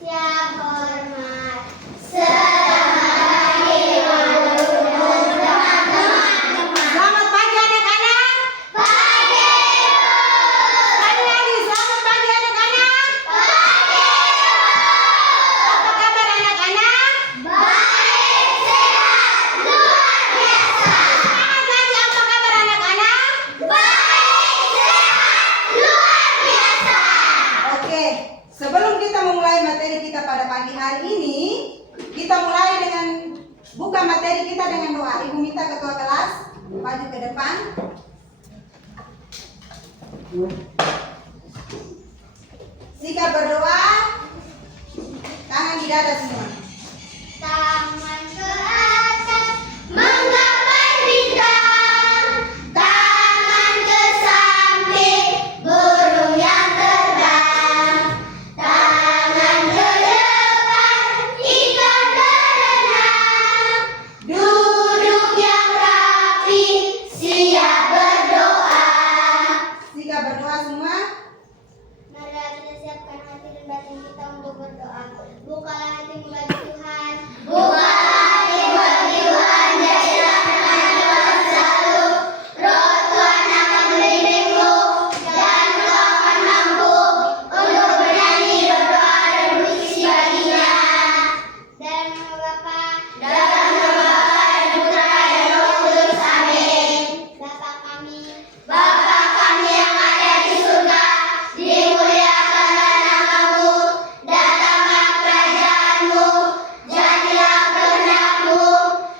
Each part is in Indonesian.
Siap hormat. Selamat pagi anak-anak. Pagi. Sekali lagi, selamat pagi anak-anak. Pagi. Apa kabar anak-anak? Baik, sehat, luar biasa. Semangat lagi, apa kabar anak-anak? Baik, sehat, luar biasa. Oke, sebelum kita memulai materi kita pada pagi hari ini, kita mulai dengan buka materi kita dengan doa. Ibu minta ketua kelas maju ke depan. Sikap berdoa, tangan di dada semua. Tangan ke atas menggapai bintang, tangan ke samping burung yang terbang, tangan ke depan ikan berenang, duduk yang rapi siap berdoa. Sikap berdoa semua. Marilah kita siapkan hati dan batin kita untuk berdoa. Bukalah hatimu bagi Tuhan. Bukalah hatimu bagi Tuhan. Jadilah firman Tuhan selalu. Roh Tuhan akan membimbingmu dan engkau akan mampu untuk bernyanyi, berdoa dan berpuji baginya. Dalam nama Bapa, dalam nama Bapa dan Putra dan Roh Kudus. Amin. Bapa kami yang ada di surga, dimuliakanlah namamu, datanglah kerajaanmu, jadilah kehendak-Mu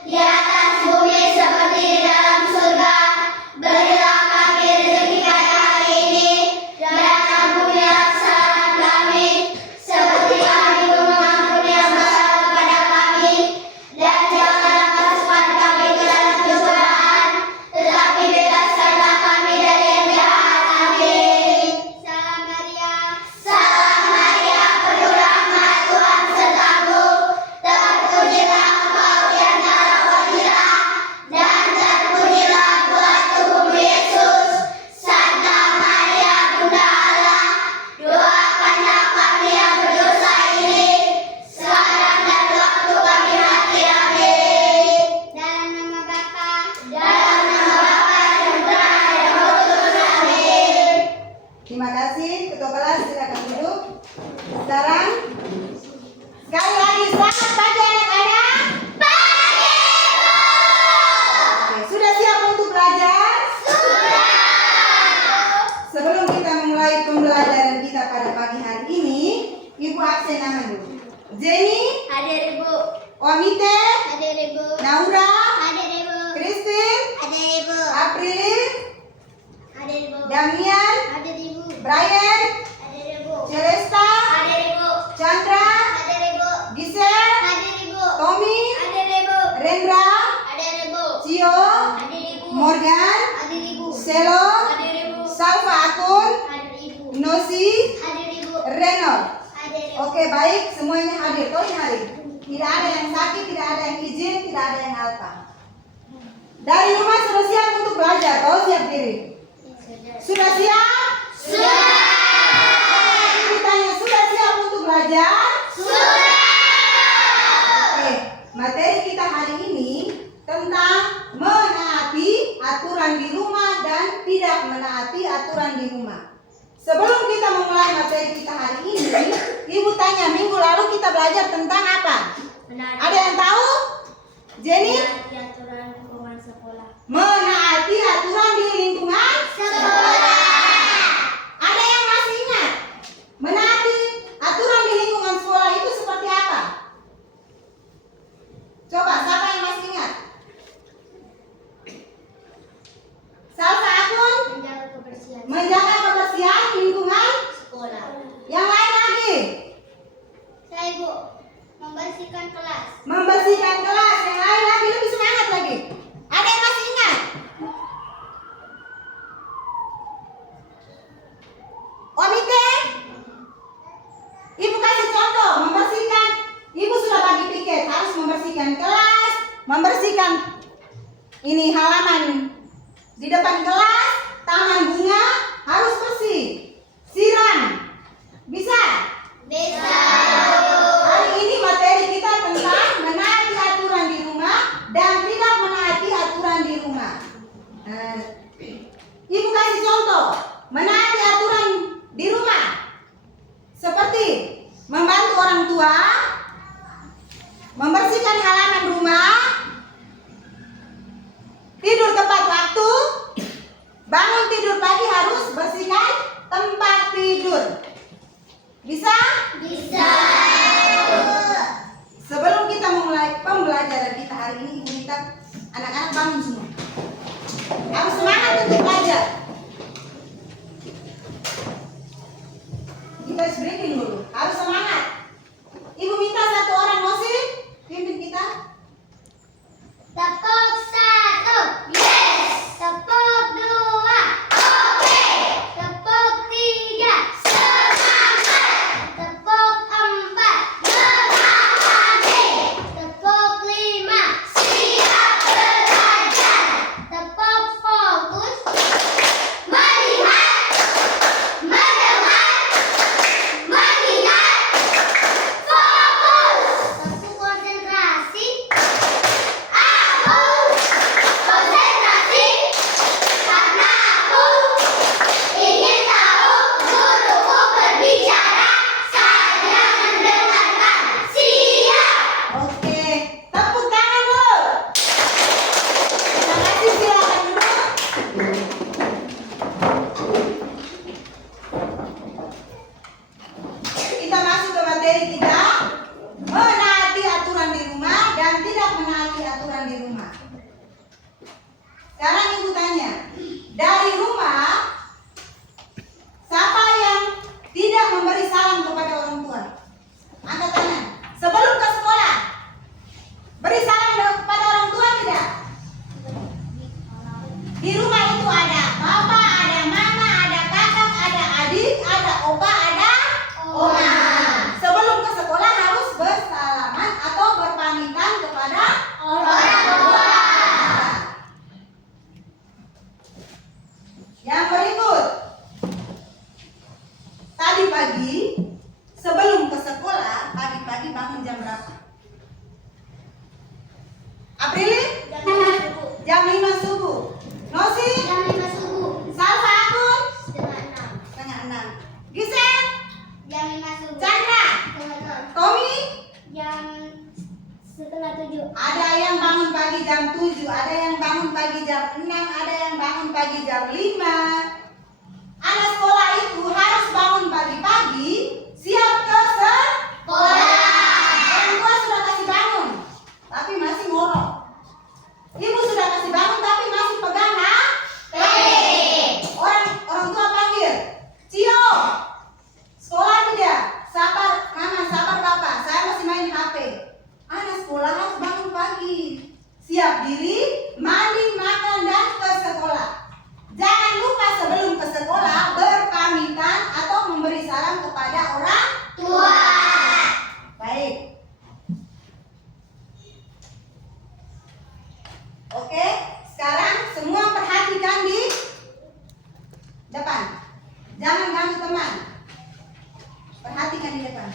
di atas bumi seperti di dalam surga. Berilah kami rezeki pada hari ini, dan ampunilah kesalahan kami, seperti kami pun mengampuni yang bersalah kepada kami. Dan janganlah masukkan kami ke dalam pencobaan, tetapi bebaskanlah kami dari yang jahat. Amin. Salam Maria, penuh rahmat, Tuhan sertamu. Terpujilah engkau di antara wanita, dan terpujilah buah tubuhmu Yesus. Santa Maria, Bunda Allah, doakanlah kami yang berdosa ini, sekarang dan waktu kami mati. Amin. Dalam nama Bapa, dan Putra dan Roh Kudus. Amin. Terima kasih, ketua kelas silakan duduk. Sekarang sekali lagi selamat pagi anak-anak. Oke, sudah siap untuk belajar? Sebelum kita memulai pembelajaran kita pada pagi hari ini, Ibu absen nama dulu. Jenny, Hadir Ibu. Omite, Hadir Ibu. Naura, Hadir Ibu. Christine, Hadir Ibu. Aprili, Hadir Ibu. Damian, Hadir Ibu. Brian, Hadir Ibu. Celesta, Hadir Ibu. Chandra, Hadir Ibu. Giselle, Hadir Ibu. Tommy, Hadir Ibu. Rendra, Hadir Ibu. Cio, Hadir Ibu. Morgan, Hadir Ibu. Selo, Hadir Ibu. Salva Akun, Hadir Ibu. Nosi, Hadir Ibu. Renol. Hadir Ibu. Oke, baik, semuanya hadir. Tolong hadir. Tidak ada yang sakit, tidak ada yang izin, tidak ada yang alpa. Dari rumah sudah siap untuk belajar. Kau siap diri? Sudah siap? Sudah. Ibu tanya, sudah siap untuk belajar? Sudah. Oke, materi kita hari ini tentang menaati aturan di rumah dan tidak menaati aturan di rumah. Sebelum kita memulai materi kita hari ini, Ibu tanya, minggu lalu kita belajar tentang apa? Ada yang tahu? Jenny? Aturan lingkungan sekolah. Menaati aturan di lingkungan Sekolah. Ada yang masih ingat? Menaati aturan di lingkungan sekolah itu seperti apa? Coba, siapa yang masih ingat? Salva Akun? Menjaga kebersihan Menjaga kebersihan lingkungan. sekolah. Yang lain lagi? Saya Ibu. Membersihkan kelas. Membersihkan kelas. Yang lain lagi, lebih semangat lagi. Ada yang masih ingat? Omite? Ibu kasih contoh, membersihkan. Ibu sudah bagi piket, harus membersihkan kelas, membersihkan ini halaman di depan kelas, taman bunga harus bersih. Siram. Bisa? Bisa. tua, membersihkan halaman rumah, tidur tepat waktu, bangun tidur pagi harus bersihkan tempat tidur. Bisa? Bisa. Sebelum kita memulai pembelajaran kita hari ini, Ibu minta anak-anak bangun semua. Harus semangat untuk belajar. Kita breaking dulu. Harus semangat. Ibu minta satu orang musik pimpin kita. Tepuk 1. Yes. Tepuk 2. Oke. Tepuk 3. Semangat. Tepuk 4. Memahami. Tepuk 5. Siap belajar. Tepuk fokus. Melihat. Mendengar. Mengingat. Fokus. Tepuk konsentrasi. Aku konsentrasi karena aku ingin tahu guruku berbicara, saya mendengarkan. Siap. Oke, tepuk tangan dulu. Terima kasih, silakan duduk. Kita masuk ke materi kita, menaati aturan di rumah dan tidak menaati aturan di rumah. Sekarang Ibu tanya, dari rumah siapa yang tidak memberi salam kepada orang tua? Angkat tangan. Sebelum ke sekolah, beri salam kepada orang tua tidak? Di rumah itu ada papa, ada mama, ada kakak, ada adik, ada opa, ada oma. Sebelum ke sekolah harus bersalaman atau berpamitan kepada orang tua. Yang berikut, tadi pagi sebelum ke sekolah, pagi-pagi bangun jam berapa? Aprili? Jam 5 subuh. Nosi? Jam 5 subuh. Salsa Akun? Setengah 6. 5:30. Gisel? Jam 5 subuh. Chandra? Setengah 6. Tommy? Jam setengah 7. Ada yang bangun pagi jam 7, ada yang bangun pagi jam 6, ada yang bangun pagi jam 5. Anak sekolah itu harus bangun pagi-pagi, siap ke sekolah. Orang tua sudah kasih bangun, tapi masih ngorok. Ibu sudah kasih bangun, tapi masih pegang HP. Orang tua panggil, Cio, sekolah tidak? Sabar mama, sabar papa, saya masih main HP. Anak sekolah harus bangun pagi, siap diri, mandi, makan, dan ke sekolah. Jangan lupa sebelum ke sekolah berpamitan atau memberi salam kepada orang tua. Baik. Oke, sekarang semua perhatikan di depan. Jangan ganggu teman. Perhatikan di depan.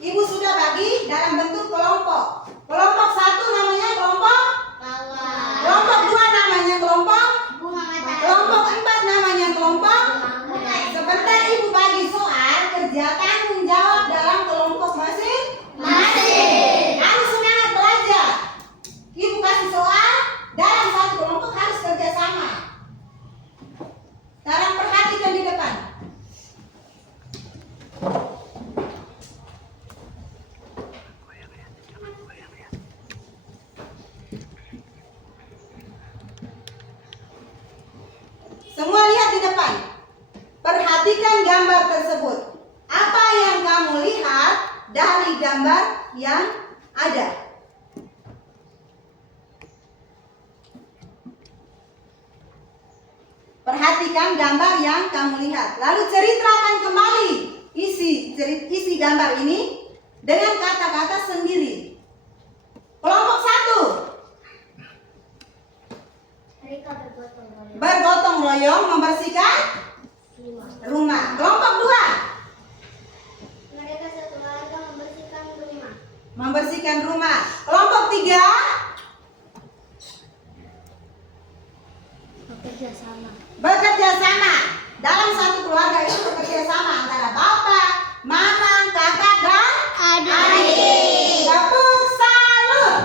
Ibu sudah bagi dalam bentuk kelompok. Kelompok 1 namanya kelompok, Bawah. kelompok 2 namanya kelompok, Bunga matahari. kelompok 4 namanya kelompok. Bunga. Sebentar Ibu bagi soal, kerja tanggung jawab dalam kelompok masing-masing. Harus semangat belajar. Ibu kasih soal, dalam satu kelompok harus kerja sama. Sekarang perhatikan di depan. Semua lihat di depan. Perhatikan gambar tersebut. Apa yang kamu lihat dari gambar yang ada? Perhatikan gambar yang kamu lihat. Lalu ceritakan kembali isi gambar ini dengan kata-kata sendiri. Kelompok 1. Mereka bergotong royong. Bergotong royong membersihkan 5. rumah. Kelompok 2. Mereka satu keluarga membersihkan membersihkan rumah. Kelompok 3, bekerja sama. Dalam satu keluarga itu bekerja sama antara bapak, mama, kakak, dan adik. Tepuk salut.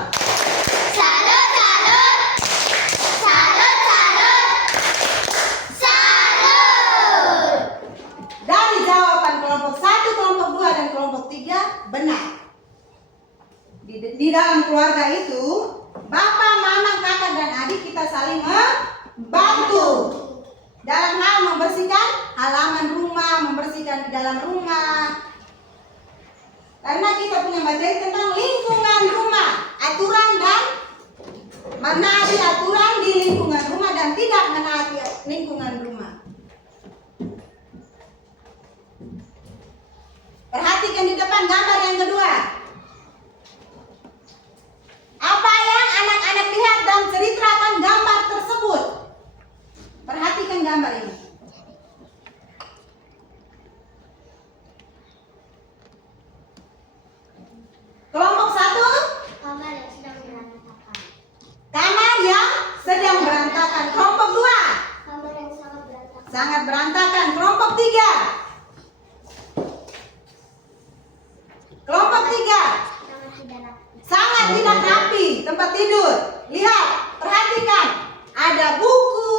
Salut, salut. Salut, salut. Salut. Dari jawaban kelompok 1, kelompok 2, dan kelompok 3 benar. Di dalam keluarga itu, bapak, mama, kakak, dan adik kita saling membantu. Dalam hal membersihkan halaman rumah, membersihkan di dalam rumah. Karena kita punya materi tentang lingkungan rumah, aturan dan menaati aturan di lingkungan rumah dan tidak menaati lingkungan rumah. Perhatikan di depan gambar yang kedua. Apa yang anak-anak lihat dan ceritakan gambar tersebut? Perhatikan gambar ini. Kelompok 1, Kamar yang sedang berantakan. kamar yang sedang berantakan. Kelompok 2, Kamar yang sangat berantakan. sangat berantakan. Kelompok 3, kelompok 3, Sangat tidak rapi. sangat tidak rapi tempat tidur. Lihat, perhatikan. Ada buku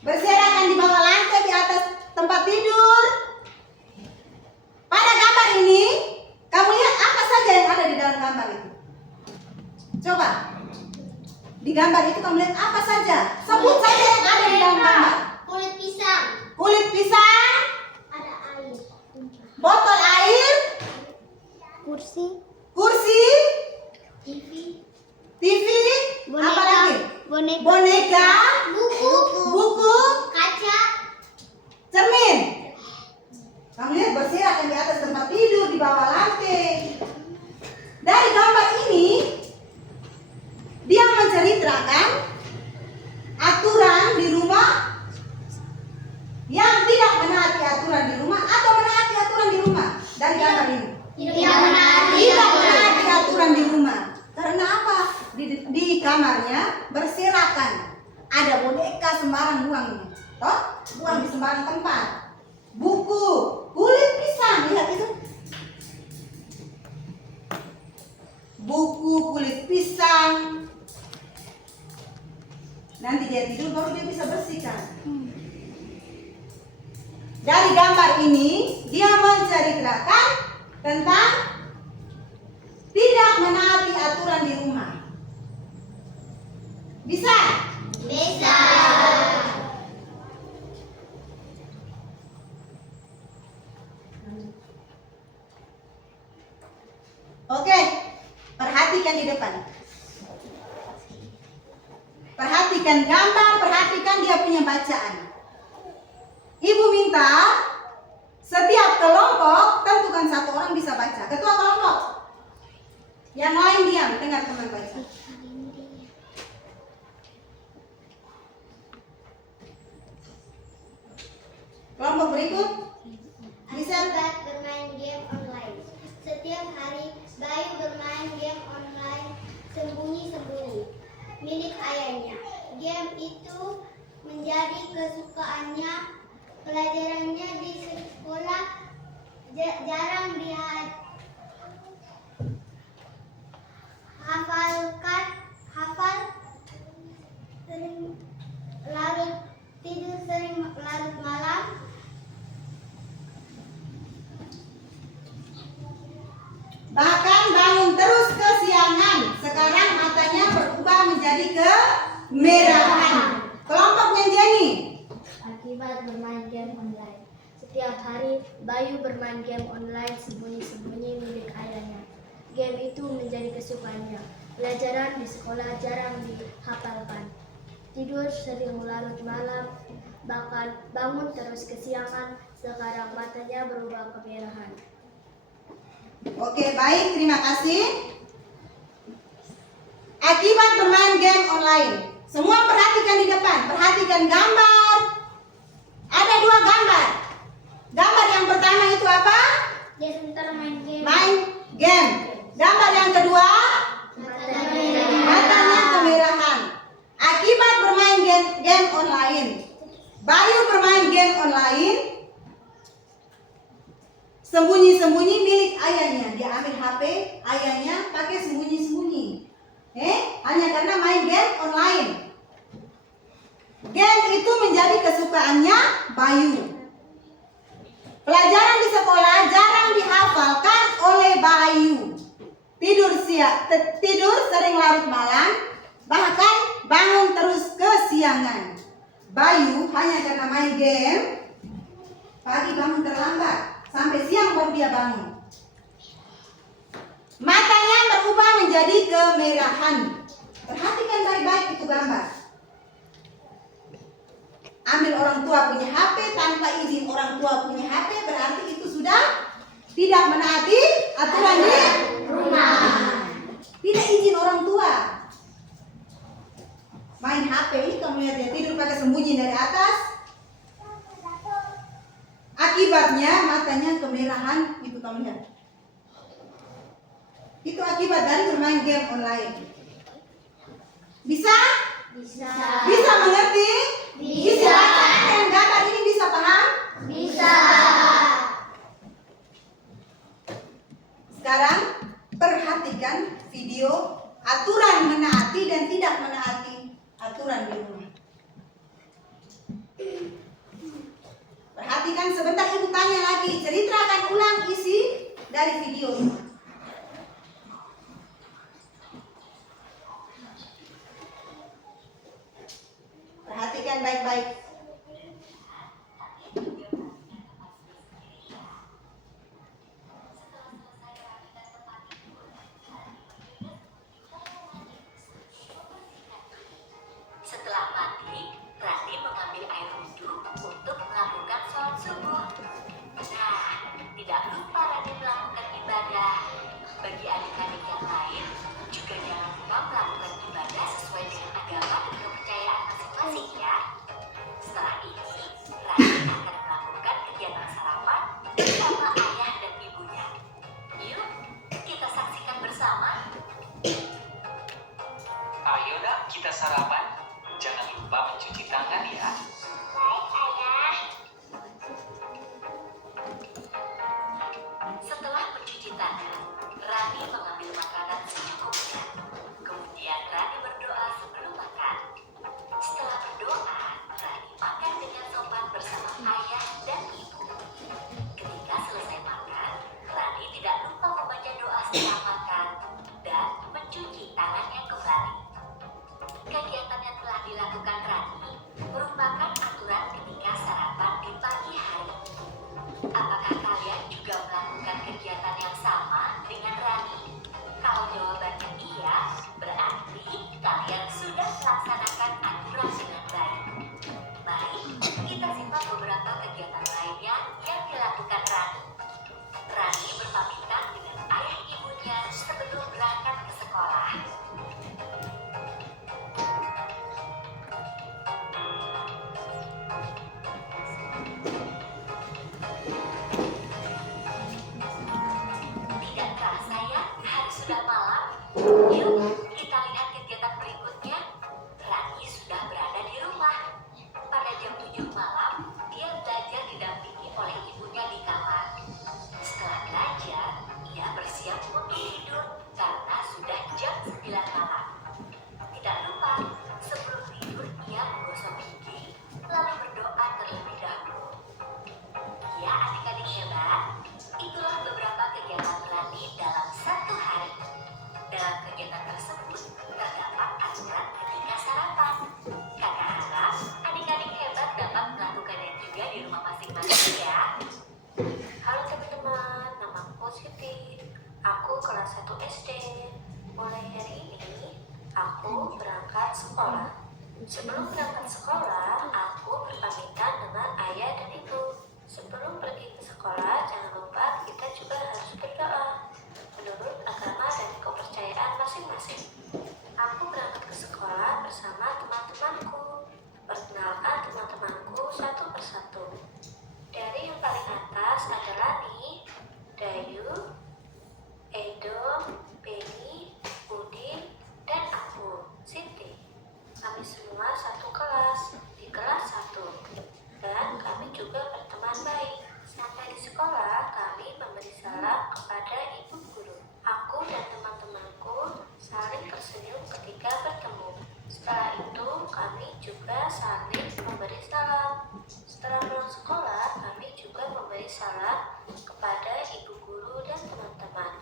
berserakan di bawah lantai di atas tempat tidur. Pada gambar ini, kamu lihat apa saja yang ada di dalam gambar itu? Coba. Di gambar itu kamu lihat apa saja? Sebut saja yang ada di dalam gambar. Kulit pisang. Kulit pisang, Ada air. botol air, Kursi. kursi, TV. TV, apa lagi? Boneka, Buku. buku, Kaca. cermin. Kamu lihat berserakan di atas tempat tidur, di bawah lantai. Dari gambar ini, dia menceritakan aturan di rumah yang tidak menaati aturan di rumah atau menaati aturan di rumah. Dari gambar ini. Tidak menaati Tidak menaati aturan di rumah. Karena apa? Di kamarnya berserakan. Ada boneka sembarang buang. Toh? Buang di sembarang tempat. Buku, kulit pisang, lihat itu. Buku, kulit pisang. Nanti dia tidur baru dia bisa bersihkan. Dari gambar ini dia menceritakan tentang tidak menaati aturan di rumah. Bisa? Bisa. Oke, perhatikan di depan. Perhatikan gambar, perhatikan dia punya bacaan. Ibu minta setiap kelompok tentukan satu orang bisa baca. Ketua kelompok. Yang lain diam, dengar teman baca. Kelompok berikut. Bisa? Akibat bermain game online. Setiap hari Bayu bermain game online sembunyi-sembunyi milik ayahnya. Game itu menjadi kesukaannya. Pelajarannya di sekolah jarang hafal, sering larut tidur, sering larut malam. Bahkan bangun terus kesiangan. Sekarang matanya berubah menjadi kemerahan. Kelompoknya Jenny. Akibat bermain game online. Setiap hari Bayu bermain game online sembunyi-sembunyi milik ayahnya. Game itu menjadi kesukaannya. Pelajaran di sekolah jarang dihafalkan. Tidur sering larut malam, bahkan bangun terus kesiangan. Sekarang matanya berubah kemerahan. Oke, baik, terima kasih. Akibat bermain game online. Semua perhatikan di depan, perhatikan gambar. Ada dua gambar. Gambar yang pertama itu apa? Dia sebentar main game. Main game. Gambar yang kedua, matanya kemerahan. Akibat bermain game online. Bayu bermain game online, sembunyi-sembunyi milik ayahnya. Dia ambil HP ayahnya pakai sembunyi-sembunyi. Hanya karena main game online. Game itu menjadi kesukaannya Bayu. Pelajaran di sekolah jarang dihafalkan oleh Bayu. Tidur sering larut malam, bahkan bangun terus kesiangan. Bayu hanya karena main game, pagi bangun terlambat, sampai siang baru dia bangun. Matanya berubah menjadi kemerahan. Perhatikan baik-baik itu gambar. Ambil orang tua punya HP, tanpa izin orang tua punya HP, berarti itu sudah tidak menaati aturan di rumah. Tidak izin orang tua. Main HP ini kamu lihat dia tidur pakai sembunyi dari atas. Akibatnya matanya kemerahan, itu kamu lihat. Itu akibat dari bermain game online. Bisa? Bisa. Bisa mengerti? Bisa. Yang gambar ini bisa paham? Bisa. Sekarang perhatikan video aturan menaati dan tidak menaati aturan di rumah. Perhatikan sebentar, ibu tanya lagi. Ceritakan ulang isi dari video ini. Perhatikan baik-baik. Setelah mandi, Rani mengambil air wudhu untuk melakukan sholat subuh. Nah, tidak lupa Rani melakukan ibadah. Bagi adik-adik yang lain, juga jangan lupa melakukan ibadah sesuai dengan agama dan kepercayaan masing-masing ya. Setelah ini, Rani akan melakukan kegiatan sarapan bersama ayah dan ibunya. Yuk, kita saksikan bersama. Ayo nak, kita sarapan. Jangan lupa mencuci tangan ya. Baik, Ayah. Setelah mencuci tangan, Rani mengambil makanan secukupnya. Kemudian Rani berdoa sebelum makan. Setelah berdoa, Rani makan dengan sopan bersama ayah dan ibu. Ketika selesai makan, Rani tidak lupa membaca doa setelah makan dan mencuci tangannya kembali. Kegiatan yang telah dilakukan Rani merupakan aturan ketika sarapan di pagi hari. Apakah kalian juga melakukan kegiatan yang sama dengan Rani? Kalau jawabannya iya, berarti kalian sudah melaksanakan aturan dengan baik. Baik, kita simak beberapa kegiatan lainnya yang dilakukan Rani. Rani berpamitan dengan ayah ibunya sebelum berangkat ke sekolah. Tidak terasa ya, hari sudah malam. Yuk, kita lihat kegiatan berikutnya. Rani sudah berada di rumah. Pada jam 7 malam, dia belajar didampingi oleh ibunya di kamar. Setelah belajar, ia bersiap untuk tidur karena sudah jam 9 malam. Tidak lupa, sebelum tidur ia menggosok gigi, lalu berdoa terlebih dahulu. Ya adik-adik hebat, itulah beberapa kegiatan Rani dalam satu hari. Dalam kegiatan tersebut terdapat aturan ketika sarapan. Kakak harap adik-adik hebat dapat melakukannya juga di rumah masing-masing ya. Halo teman-teman, namaku Siti. Aku kelas 1 SD. Mulai hari ini aku berangkat sekolah. Sebelum berangkat sekolah, aku berpamitan dengan ayah dan ibu. Sebelum pergi ke sekolah, jangan lupa kita juga harus berdoa menurut agama dan kepercayaan masing-masing. Aku berangkat ke sekolah bersama teman-temanku. Perkenalkan teman-temanku satu persatu. Dari yang paling atas ada Rani, Dayu, Edo, kepada ibu guru. Aku dan teman-temanku saling tersenyum ketika bertemu. Setelah itu kami juga saling memberi salam. Setelah pulang sekolah, kami juga memberi salam kepada ibu guru dan teman-teman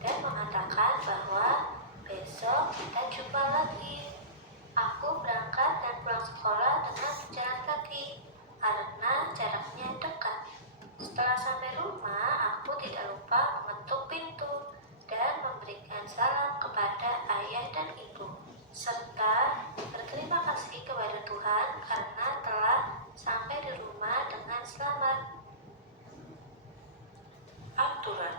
dan mengatakan bahwa besok kita jumpa lagi. Aku berangkat dan pulang sekolah dengan berjalan kaki karena jaraknya dekat. Setelah sampai rumah, aku tidak lupa mengetuk pintu dan memberikan salam kepada ayah dan ibu, serta berterima kasih kepada Tuhan karena telah sampai di rumah dengan selamat. Aturan.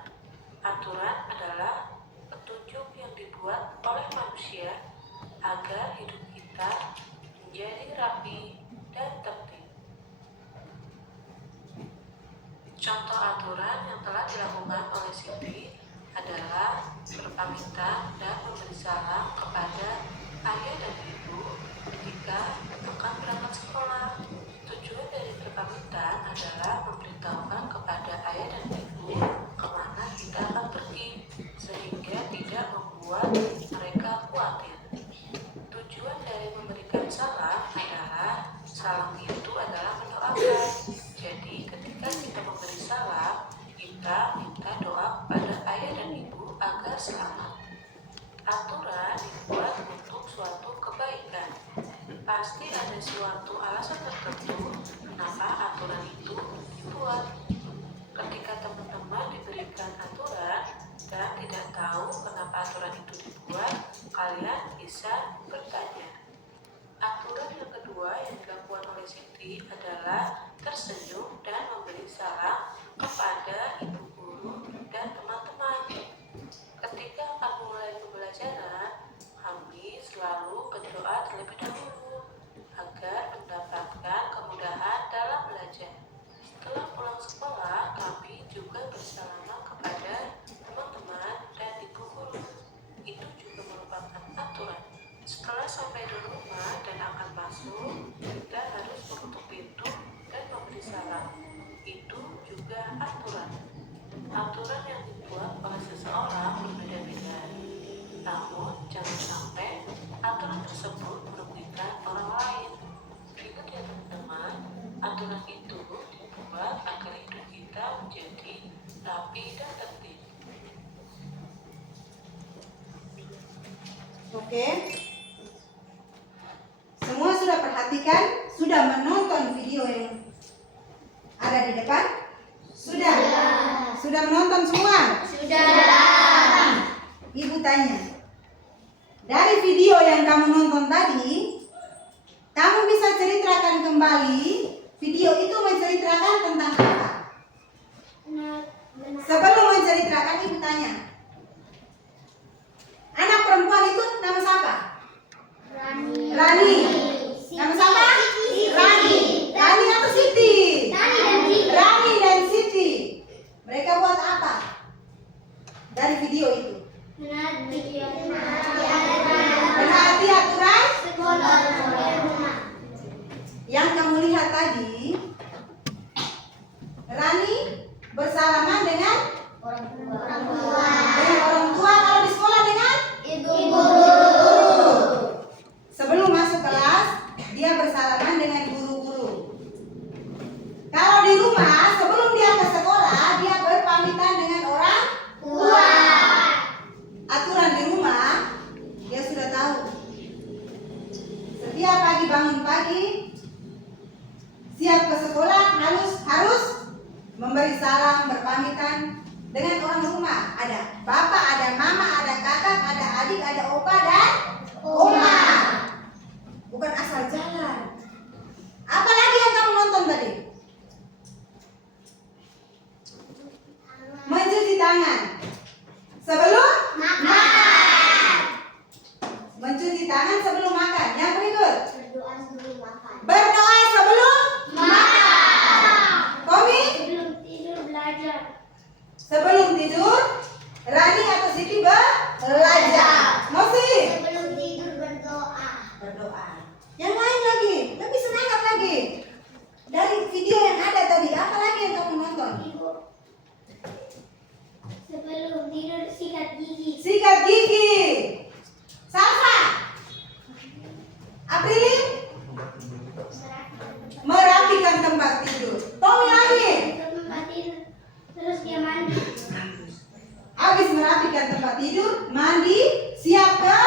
Aturan adalah petunjuk yang dibuat oleh manusia agar hidup kita menjadi rapi dan tertib. Contoh aturan yang telah dilakukan oleh Siti adalah berpamitan dan memberi salam kepada ayah dan ibu ketika akan berangkat sekolah. Tujuan dari berpamitan adalah memberitahukan kepada ayah dan ibu kemana kita akan pergi, sehingga tidak membuat mereka khawatir. Tujuan dari memberikan salam adalah salam itu adalah mendoakan. Jadi ketika kita memberi salam, kita minta doa kepada ayah dan ibu agar selamat. Aturan dibuat untuk suatu kebaikan. Pasti ada suatu alasan tertentu kenapa aturan itu dibuat. Ketika teman-teman diberikan aturan dan tidak tahu kenapa aturan itu dibuat, kalian bisa bertanya. Aturan yang kedua yang dilakukan oleh Siti adalah tersenyum dan memberi salam kepada ibu guru dan teman-teman. Ketika akan mulai pembelajaran, kami selalu berdoa terlebih dahulu agar mendapatkan kemudahan dalam belajar. Setelah pulang sekolah, kami juga bersalaman kepada teman-teman dan ibu guru. Itu juga merupakan aturan. Setelah sampai di rumah dan akan masuk, kita harus menutup pintu dan memberi salam. Itu juga aturan. Aturan yang dibuat oleh seseorang berbeda-beda. Namun, jangan sampai aturan tersebut merugikan orang lain. Ingat ya teman-teman, aturan itu dibuat agar hidup kita menjadi rapi dan tertib. Oke. Semua sudah perhatikan? Sudah menonton video yang ada di depan? Sudah. Sudah menonton semua? Sudah. Ibu tanya. Dari video yang kamu nonton tadi, kamu bisa ceritakan kembali video itu menceritakan tentang apa? Sebelum menceritakan, ibu tanya. Anak perempuan itu nama siapa? Rani. Nama siapa? Rani. Rani atau Siti? Rani dan Siti. Mereka buat apa dari video itu? Menaati aturan yang kamu lihat tadi. Rani bersalaman dengan orang tua. Kalau di sekolah dengan Ibu guru. sebelum masuk kelas dia bersalaman dengan guru-guru. Kalau di rumah sebelum dia ke sekolah dia berpamitan dengan orang tua. Aturan di rumah dia sudah tahu. Setiap pagi bangun pagi siap ke sekolah harus memberi salam, berpamitan dengan orang rumah. Ada bapak, ada mama, ada kakak, ada adik, ada opa dan oma. Bukan asal jalan. Apalagi yang kamu nonton tadi? Mencuci tangan sebelum makan. Mencuci tangan sebelum makan. Yang berikut, berdoa sebelum makan. Komi? Sebelum tidur, Rani atau Siti belajar. Mosi? Berdoa. Yang lain lagi, lebih semangat lagi. Dari video yang ada tadi, apa lagi yang kamu nonton? Sebelum gigi. Sikat gigi. Salsa. Aprili. Merapikan tempat tidur. Tommy lagi. Tempat tidur. Terus dia mandi. Habis merapikan tempat tidur, mandi, siap ke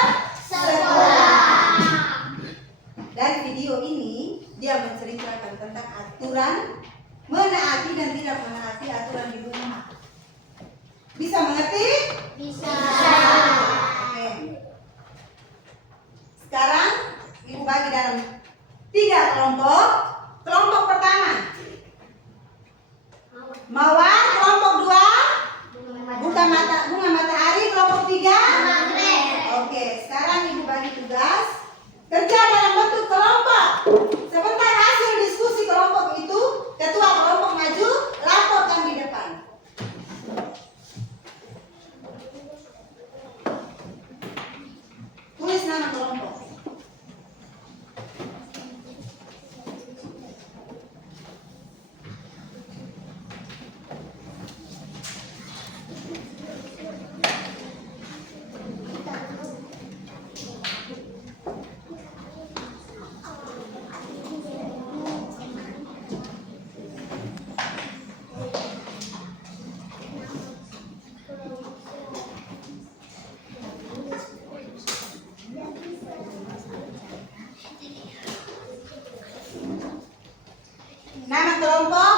Sekolah. Dari video ini, dia menceritakan tentang aturan menaati dan tidak menaati aturan di rumah. Bisa mengerti? Bisa. Oke. Sekarang Ibu bagi dalam 3 kelompok. Kelompok pertama, Mawar. Kelompok 2, bunga matahari. Kelompok 3, Maghrib. oke. Sekarang Ibu bagi tugas kerja dalam bentuk kelompok. Sebentar hasil diskusi kelompok itu, ketua kelompok maju, laporkan di depan. Tulis nama kelompok. Nama kelompok.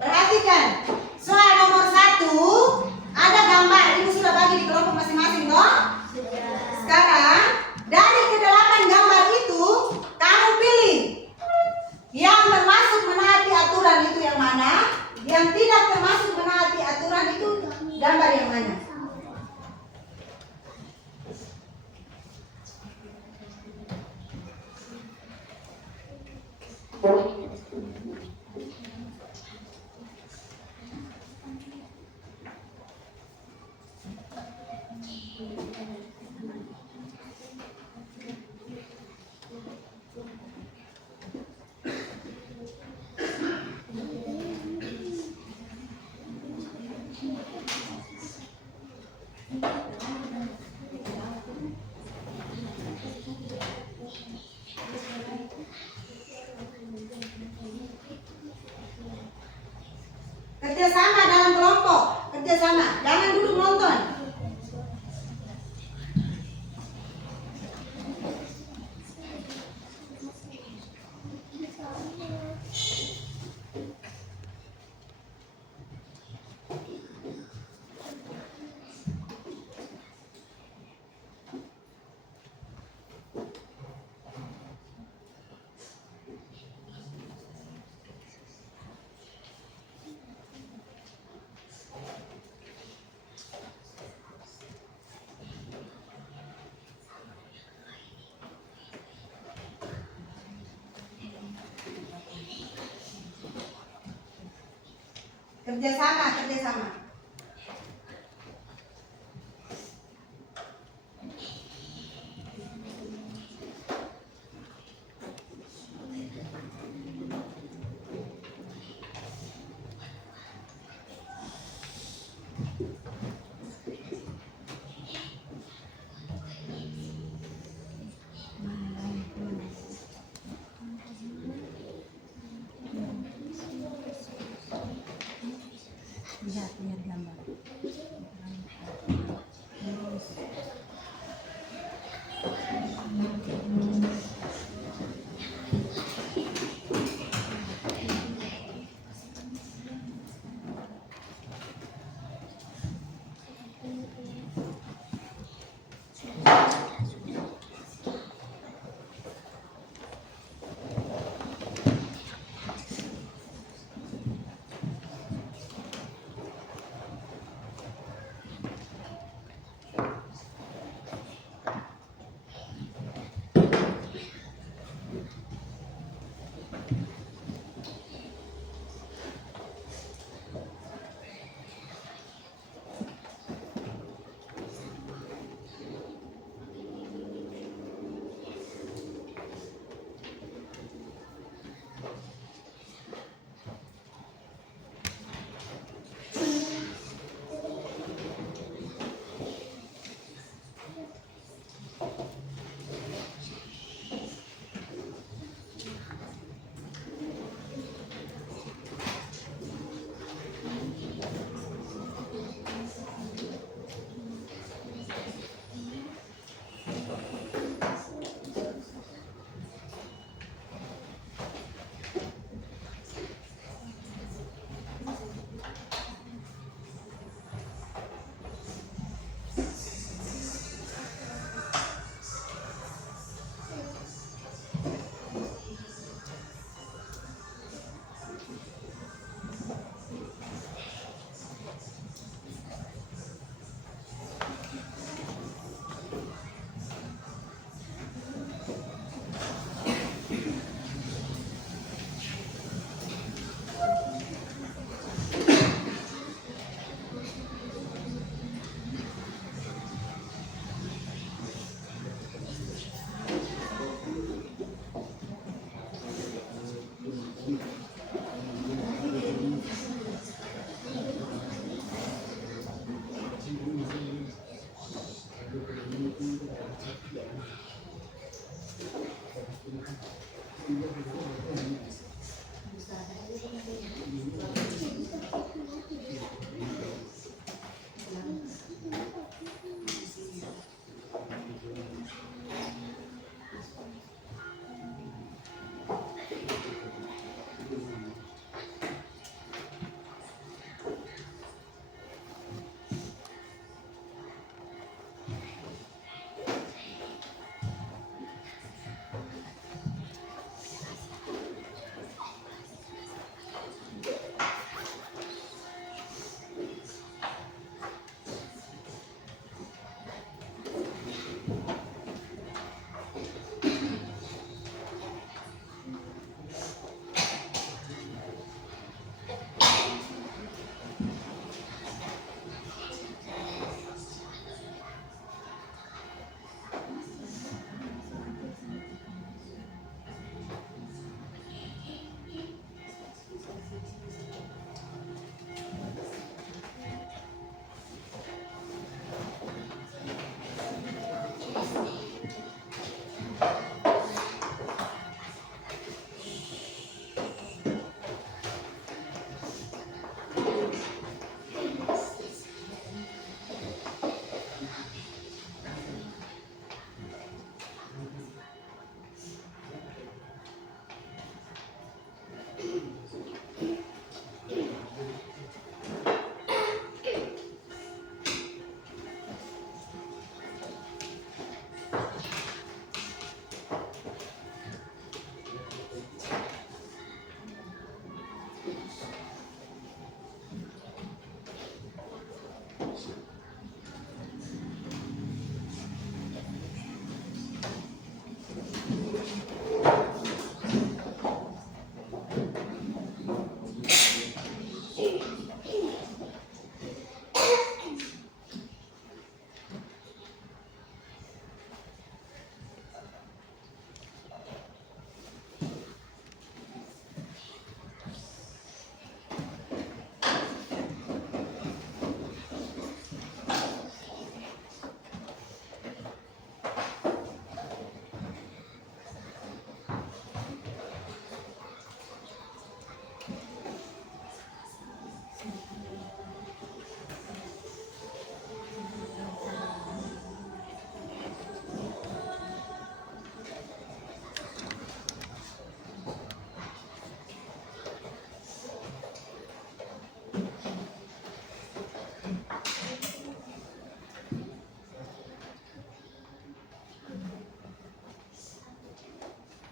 Perhatikan, soal nomor 1 ada gambar. Ibu sudah bagi di kelompok masing-masing, toh? Sekarang dari ke-8 gambar itu kamu pilih yang termasuk menaati aturan itu yang mana, yang tidak termasuk menaati aturan itu gambar yang mana. Kerjasama dalam kelompok, kerjasama, jangan duduk nonton. Kerjasama, kerjasama. Lihat.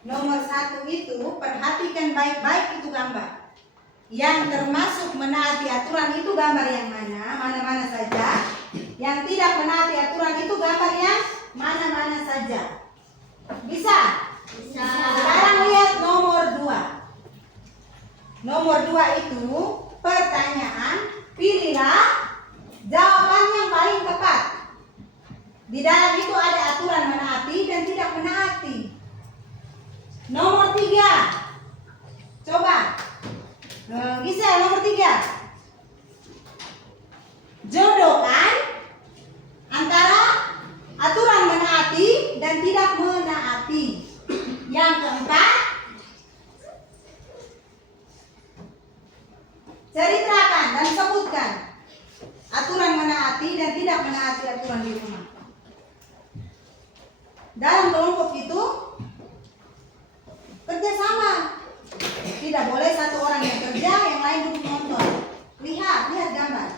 Nomor 1 itu, perhatikan baik-baik itu gambar. Yang termasuk menaati aturan itu gambar yang mana? Mana-mana saja. Yang tidak menaati aturan itu gambar yang mana-mana saja. Bisa? Bisa. Sekarang lihat nomor 2. Nomor 2 itu pertanyaan, pilihlah jawaban yang paling tepat. Di dalam itu ada aturan menaati dan tidak menaati. Nomor 3. Coba. Gisel, nomor 3. Jodohkan antara aturan menaati dan tidak menaati. Yang keempat, ceritakan dan sebutkan aturan menaati dan tidak menaati aturan di rumah. Dalam kelompok itu kerjasama. Tidak boleh satu orang yang kerja, yang lain duduk nonton. Lihat gambar.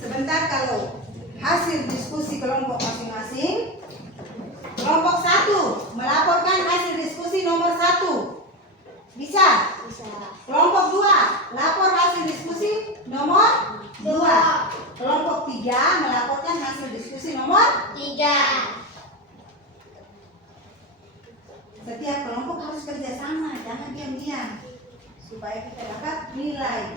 Sebentar, kalau hasil diskusi kelompok masing-masing. Kelompok 1 melaporkan hasil diskusi nomor 1. Bisa? Bisa. Kelompok 2 lapor hasil diskusi nomor 2. Kelompok 3 melaporkan hasil diskusi nomor 3. Setiap kelompok harus kerjasama, jangan diam-diam, supaya kita dapat nilai.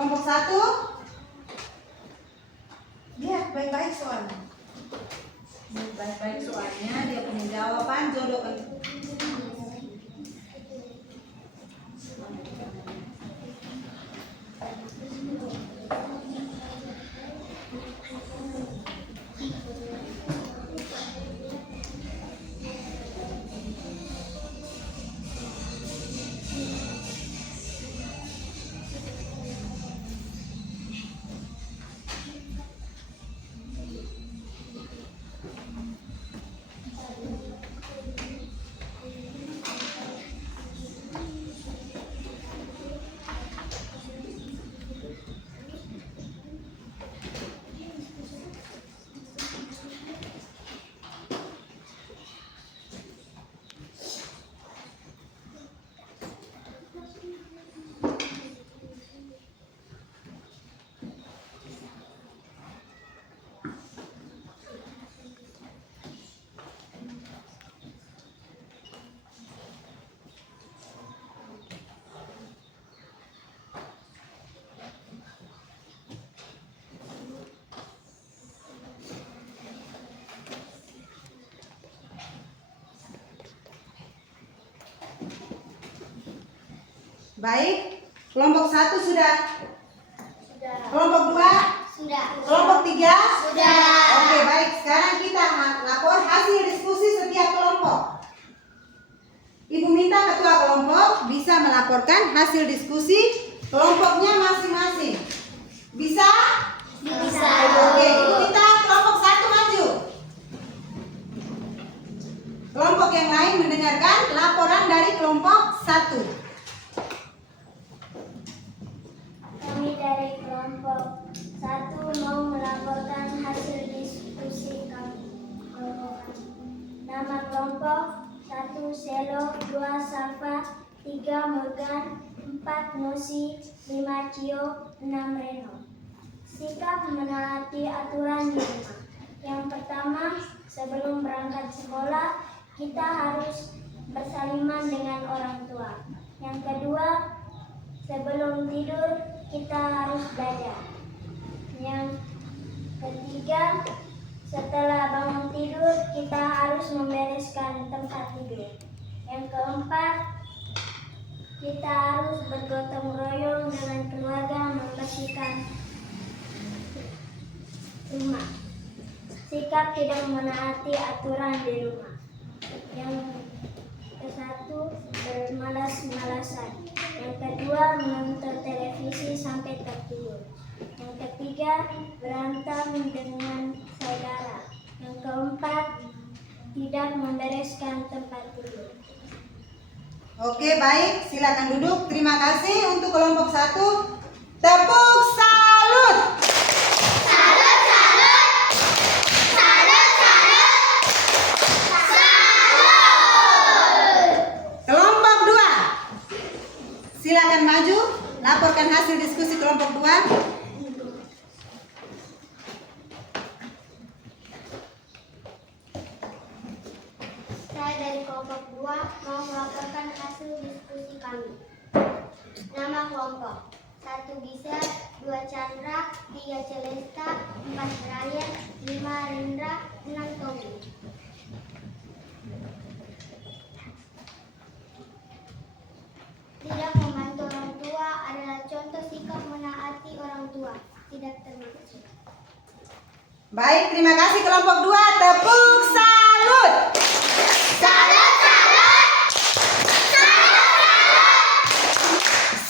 Kelompok 1. Lihat baik-baik soalnya. Lihat baik-baik soalnya, dia punya jawaban, jodohkan. Baik, kelompok 1 sudah. Sudah. Kelompok 2, Sudah. kelompok 3. Sudah. Oke, baik. Sekarang kita lapor hasil diskusi setiap kelompok. Ibu minta ketua kelompok bisa melaporkan hasil diskusi kelompoknya masing-masing. Bisa? Bisa. Oke, ibu minta kelompok 1 maju. Kelompok yang lain mendengarkan laporan dari kelompok 1. Kami dari kelompok 1 mau melaporkan hasil diskusi kelompok kami. Nama kelompok 1 Selo, 2 Salva, 3 Morgan, 4 Nosi, 5 Cio, 6 Reno. Sikap menaati aturan di rumah. Yang pertama, sebelum berangkat sekolah, kita harus bersaliman dengan orang tua. Yang kedua, sebelum tidur, kita harus belajar. Yang ketiga, setelah bangun tidur, kita harus membereskan tempat tidur. Yang keempat, kita harus bergotong royong dengan keluarga membersihkan rumah. Sikap tidak menaati aturan di rumah. Yang ke-1, bermalas-malasan. Yang kedua, menonton televisi sampai tertidur. Yang ketiga, berantem dengan saudara. Yang keempat, tidak membereskan tempat tidur. Oke, baik. Silakan duduk. Terima kasih untuk kelompok 1. Tepuk salut. Salut, salut. Salut, salut. Salut. Kelompok 2. Silakan maju. Laporkan hasil diskusi kelompok 2. Saya dari kelompok 2 mau melaporkan hasil diskusi kami. Nama kelompok 1 Gisa, 2 Chandra, 3 Celesta, 4 Brian, 5 Rindra, 6 Tommy. Tidak membantu orang tua adalah contoh sikap menaati orang tua. Tidak termaksud. Baik, terima kasih kelompok 2. Tepuk salut. Salut, salut.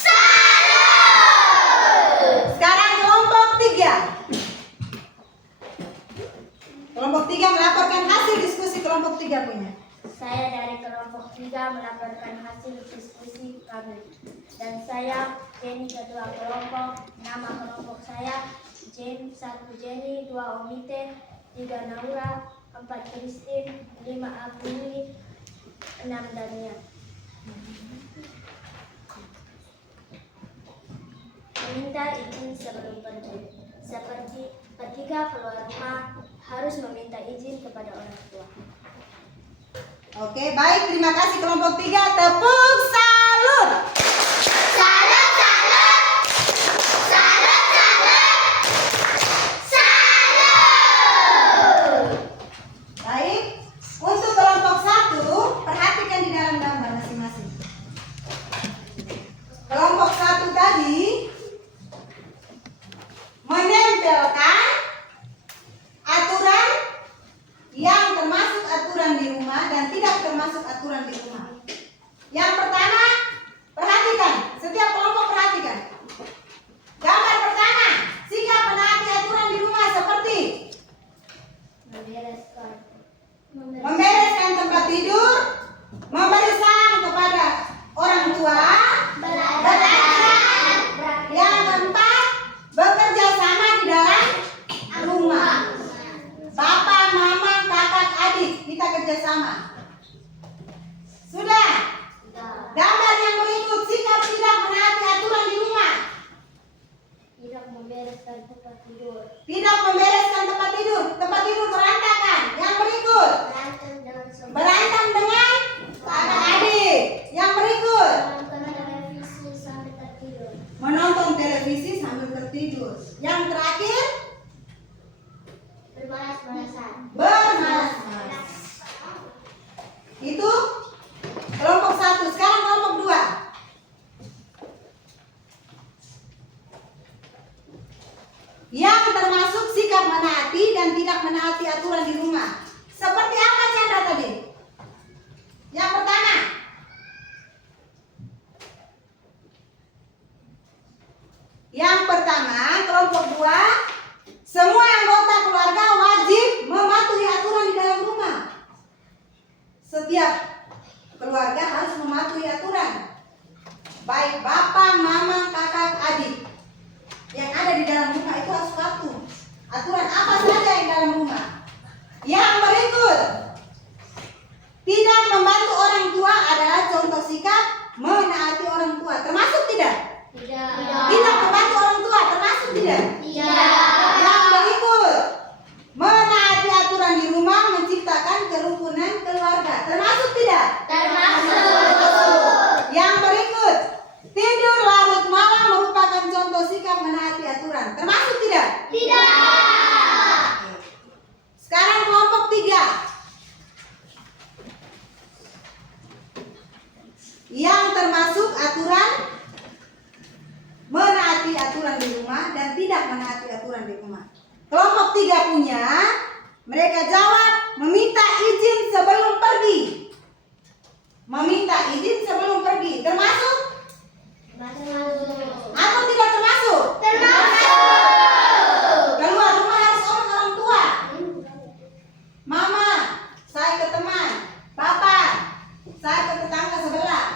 Salut. Sekarang kelompok 3. Kelompok 3 melaporkan hasil diskusi kelompok 3 punya. Saya dari kelompok 3 melaporkan hasil diskusi kami. Dan saya Jenny, ketua kelompok. Nama kelompok saya 1 Jenny, 2 Omite, 3 Naura, 4 Christine, 5 Abduli, 6 Daniel. Meminta izin sebelum pergi. Seperti ketika keluar rumah harus meminta izin kepada orang tua. Oke, baik. Terima kasih kelompok 3. Tepuk salut. Salut, salut. Salut. Tidak. Sekarang kelompok 3. Yang termasuk aturan menaati aturan di rumah dan tidak menaati aturan di rumah. Kelompok 3 punya, mereka jawab meminta izin sebelum pergi. Meminta izin sebelum pergi termasuk atau tidak termasuk? Keluar rumah harus orang tua. Mama, saya ke teman. Papa, saya ke tetangga sebelah.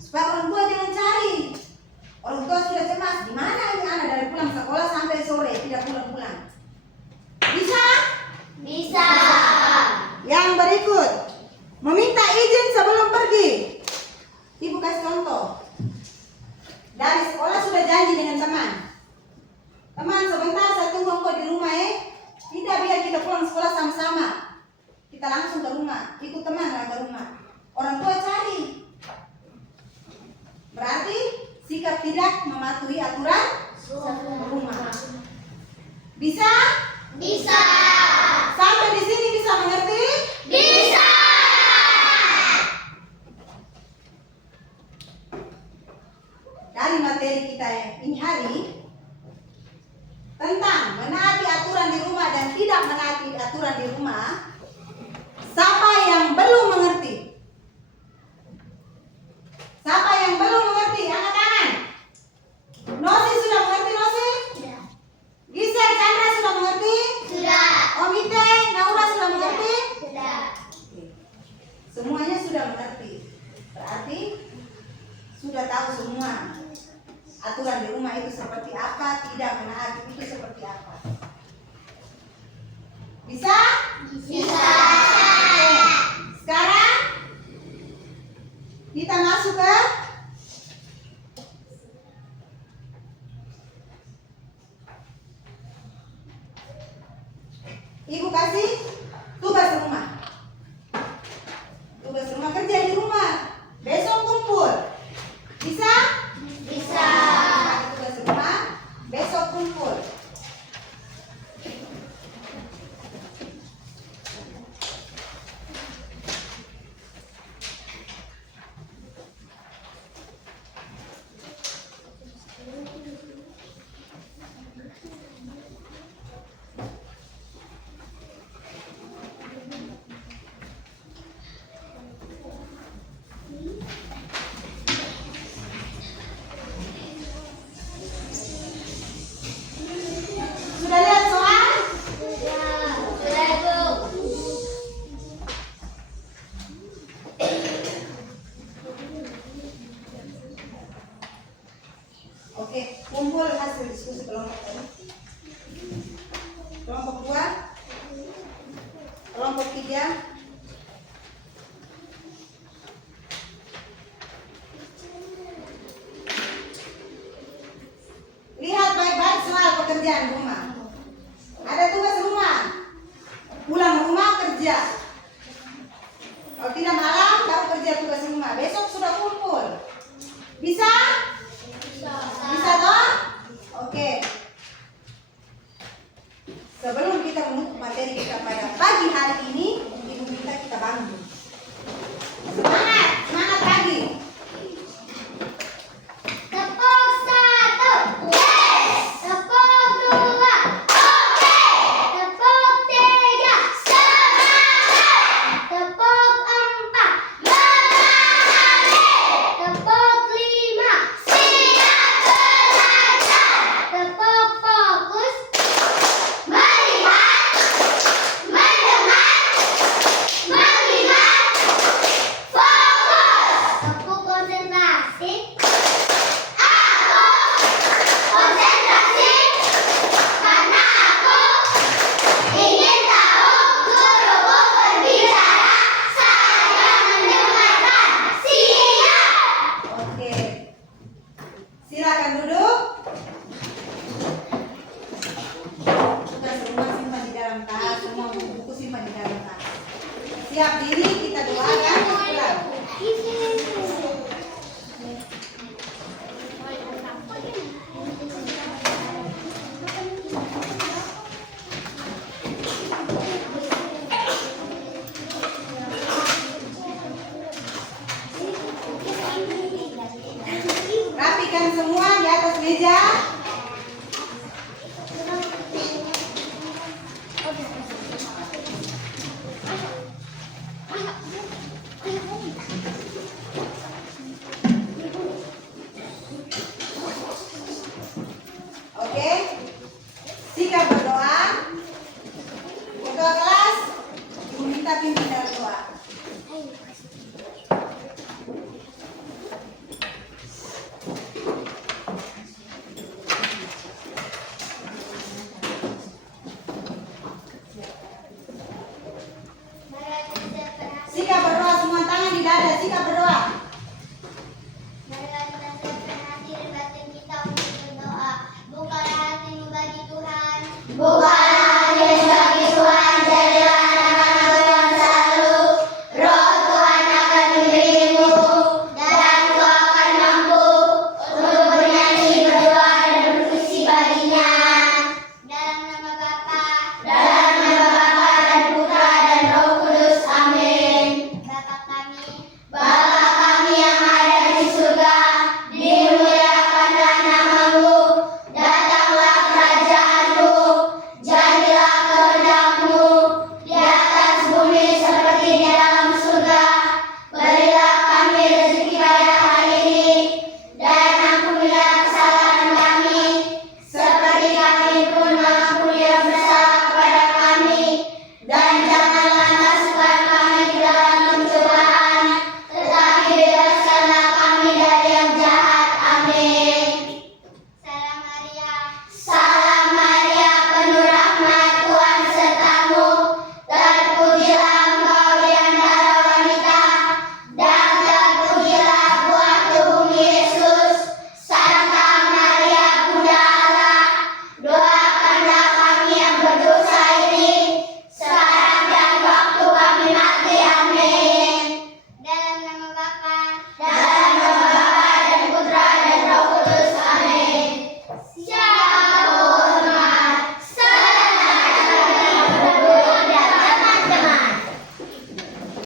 Supaya orang tua jangan cari. Orang tua sudah cemas, di mana ini anak dari pulang sekolah sampai sore tidak pulang-pulang. Bisa? Bisa. Yang berikut, meminta izin sebelum pergi. Ibu kasih contoh. Dari sekolah sudah janji dengan teman. Teman, sebentar saya tunggu engkau di rumah Tidak, biar kita pulang sekolah sama-sama. Kita langsung ke rumah, ikut teman lah ke rumah. Orang tua cari. Berarti sikap tidak mematuhi aturan rumah. Bisa? Bisa. Sampai di sini bisa mengerti? Bisa. Dari materi kita ini hari tentang menaati aturan di rumah dan tidak menaati aturan di rumah. Siapa yang belum mengerti? Siapa yang belum mengerti? Angkat tangan. Nosi sudah mengerti, Nosi? Sudah. Gisel, Chandra sudah mengerti? Sudah. Omite, Naura sudah mengerti? Sudah. Semuanya sudah mengerti. Berarti sudah tahu semua aturan di rumah itu seperti apa, tidak menaati itu seperti apa. Bisa? Bisa. Sekarang kita masuk ke Ibu kasih tugas rumah. Tugas rumah kerja di rumah. Besok kumpul. Bisa? Bisa. Tugas rumah besok kumpul. Sudah lihat soal? Sudah, Ibu. Oke, kumpul hasil diskusi kelompok tadi. Kelompok 2, kelompok 3. Lihat baik-baik soal pekerjaan